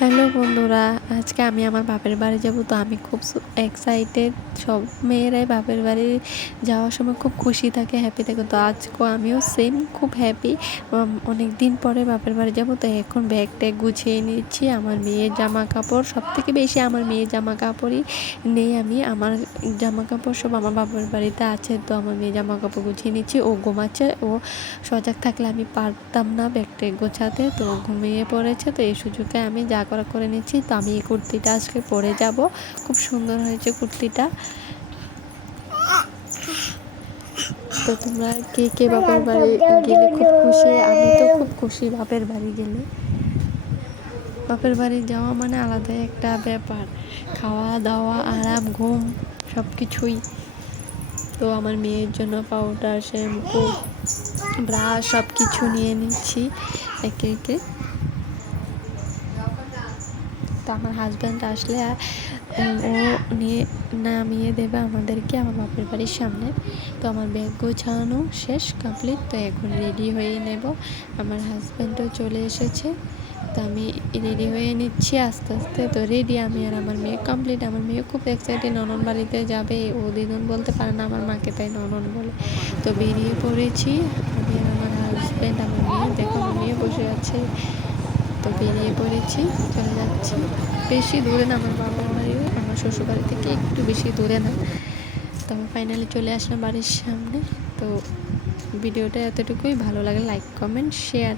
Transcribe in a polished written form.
Hello বন্ধুরা, আজকে আমি আমার বাপের বাড়ি যাব। তো আমি খুব এক্সাইটেড। সব মেয়েরাই বাপের বাড়ি যাওয়ার সময় খুব খুশি থাকে, হ্যাপি থাকে। তো আজকেও আমিও সেম খুব হ্যাপি। অনেক দিন পরে বাপের বাড়ি যাব। তো এখন ব্যাগ ট্যাগ গুছিয়ে নিচ্ছি। আমার মেয়ের জামা কাপড়, সব থেকে বেশি আমার মেয়ের জামা কাপড়ই নেই আমি। আমার জামা কাপড় সব আমার বাপের বাড়িতে আছে। তো আমার মেয়ে জামা কাপড় গুছিয়ে নিচ্ছি। ও ঘুমাচ্ছে। ও সজাগ থাকলে আমি পারতাম না ব্যাগ ট্যাগ গোছাতে। তো ঘুমিয়ে পড়েছে। তো এই সুযোগে আমি যা করা করে নিচ্ছি। তো আমি এই কুর্তিটা আজকে পরে যাব। খুব সুন্দর হয়েছে কুর্তিটা। তো তোমরা কে কে বাপের বাড়ি গেলে খুব খুশি? আমি তো খুব খুশি বাপের বাড়ি গেলে। বাপের বাড়ি যাওয়া মানে আলাদাই একটা ব্যাপার। খাওয়া দাওয়া, আরাম, ঘুম, সব কিছুই। তো আমার মেয়ের জন্য পাউডার, শ্যাম্পু, ব্রাশ সব কিছু নিয়ে নিচ্ছি একে একে। তো আমার হাজব্যান্ড আসলে ও নিয়ে নামিয়ে দেবে আমাদেরকে আমার বাপের বাড়ির সামনে। তো আমার ব্যাগ গোছানো শেষ, কমপ্লিট। তো এখন রেডি হয়ে নেব। আমার হাজব্যান্ডও চলে এসেছে। তো আমি রেডি হয়ে নিচ্ছি আস্তে আস্তে। তো রেডি আমি আর আমার মেয়ে কমপ্লিট। আমার মেয়ে খুব এক্সাইটেড, ননদ বাড়িতে যাবে। ও দিদুন বলতে পারে না আমার মাকে, তাই ননদ বলে। তো বেরিয়ে পড়েছি আমি আর আমার হাজব্যান্ড। আমার মেয়ে, দেখো আমার মেয়ে বসে আছে। তো বেরিয়ে পড়েছি, চলে যাচ্ছি। বেশি দূরে না আমার বাবার বাড়ি, আমার শ্বশুর বাড়ি থেকে একটু বেশি দূরে না। তো আমি ফাইনালি চলে আসলাম বাড়ির সামনে। তো ভিডিওটা এতটুকুই। ভালো লাগে লাইক, কমেন্ট, শেয়ার।